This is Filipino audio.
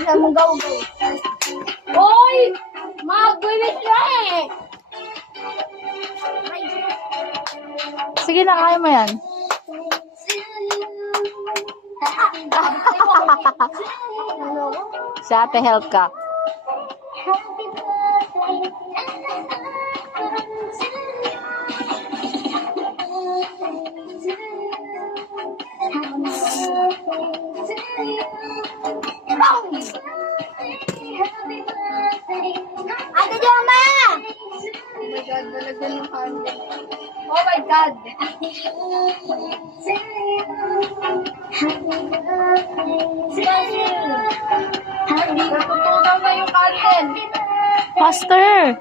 Bigla mo go. Hoy! Mag-wish na eh! Sige na, kaya mo yan. Si ate help ka. Ate Joma! Oh my God, nalagyan ng candle. Oh my God! Natutunaw na yung candle. Master!